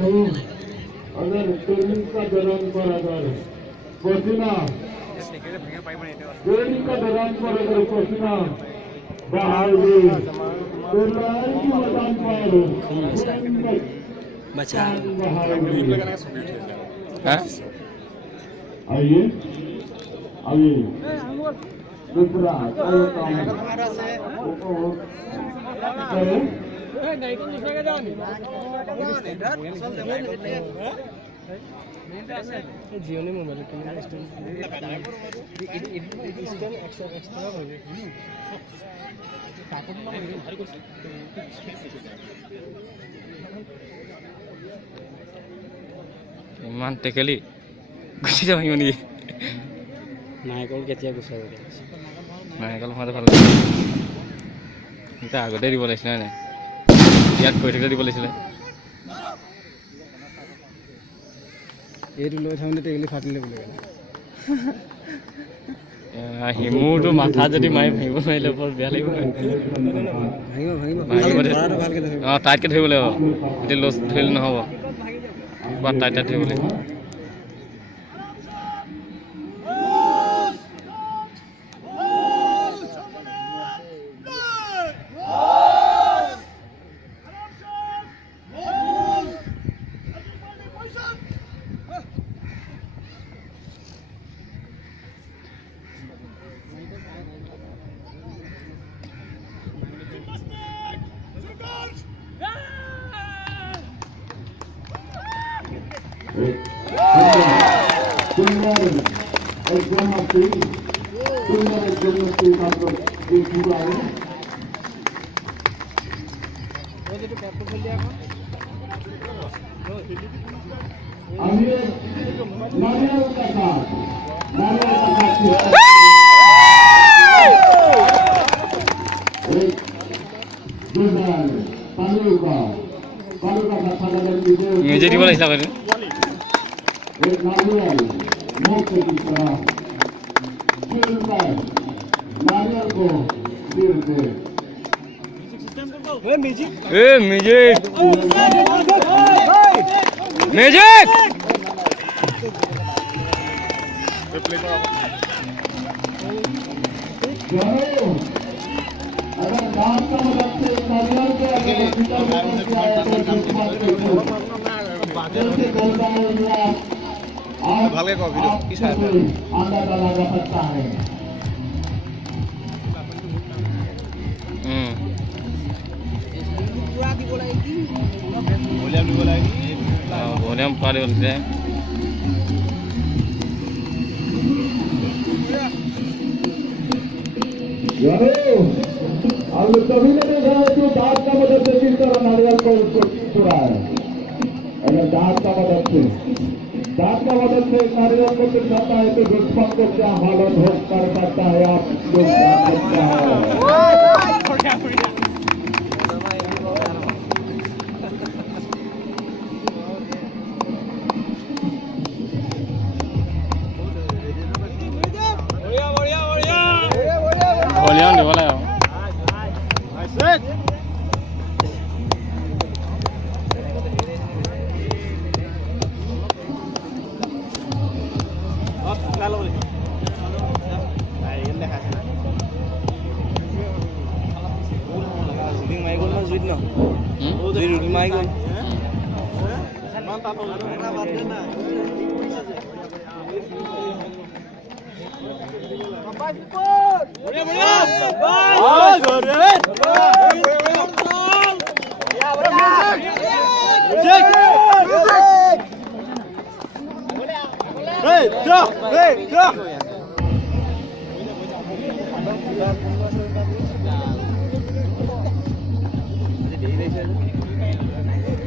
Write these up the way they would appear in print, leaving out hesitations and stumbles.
अगर ट्रेनिंग का दौरान पर अगर पसीना ट्रेनिंग का दौरान पर अगर पसीना बाहर गई तो लड़ाई की मैदान पर बचा आइए आइए दूसरा জিঅ'নি মোবাইল কেমেৰা ষ্টেণ্ড এক্সট্ৰা হবে ইমান টেকেলি গুচি যাব নেকি নাৰিকল কেতিয়া গুচাব নাৰিকল খোৱাটো ভাল এতিয়া আগতে দিব লাগিছিলে হয় নাই ইয়াত কৈ থাকিলে দিব লাগিছিলে এইটো লৈ থাকোঁতে টেকেলি ফাটিলে বুলি ক'লে হিমুৰটো মাথা যদি মাৰি ভাঙিব নোৱাৰিলে বৰ বেয়া লাগিব অঁ টাইটকৈ ধৰিব লাগিব এতিয়া লছ ধৰিলে নহ'ব ক'ৰবাত টাইট ধৰিব লাগিব নিজে দিব লাগিছিল আকৌ ম্যাজিক ভালকে কও ভিডিও কি চাই ভলিউম পাৰি ওলছে अब कभी नहीं देखा है जो दांत का मदद से किस तरह नारियल को उसको चुराए अगर दांत का मदद से नारियल को चुराता है तो दुश्मन को क्या हालत हो कर सकता है आप लोग जान सकता है ভলিউম দিব লাগে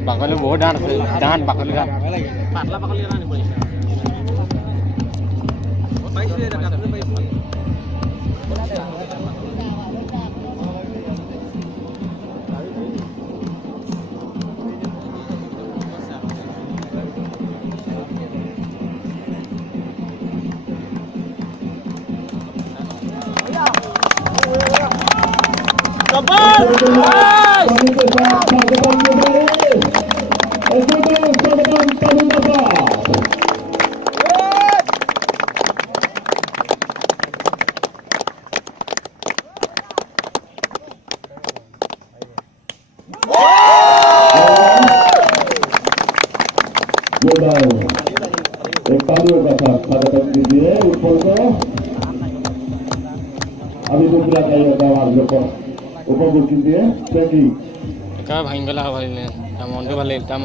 বাকলি বহুত ডাঠ আছে ডাঠ বাকলি ডাঠ পাতলা বাকলি এটা আনিব লাগিছে পাইছো এটা কাটতে পাইছো एक तालियों का साथ स्वागत कीजिए ऊपर को अभी दूसरा चाहिए ऊपर ऊपर कीजिए का भांगला भाई ने তাৰ মনটো ভাল লাগিল, তাৰ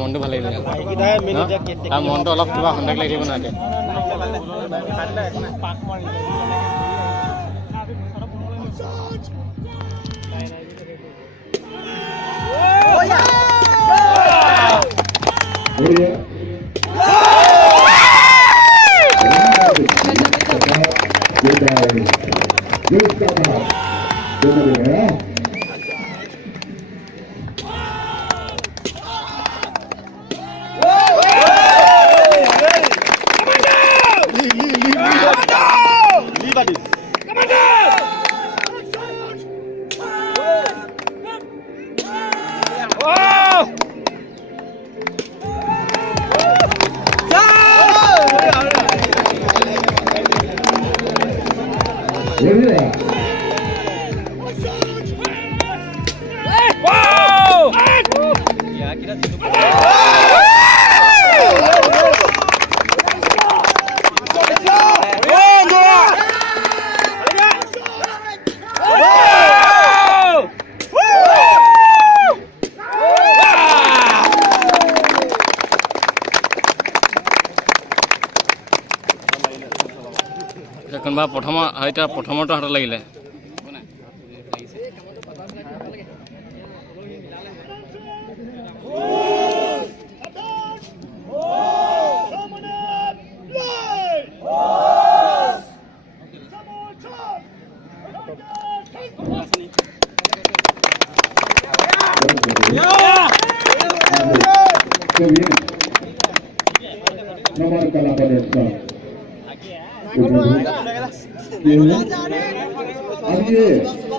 মনটো অলপ কিবা সন্দেহ লাগি থাকিব নহয় কোনোবা প্ৰথমৰটো হাতত লাগিলে Nomor 8 Abi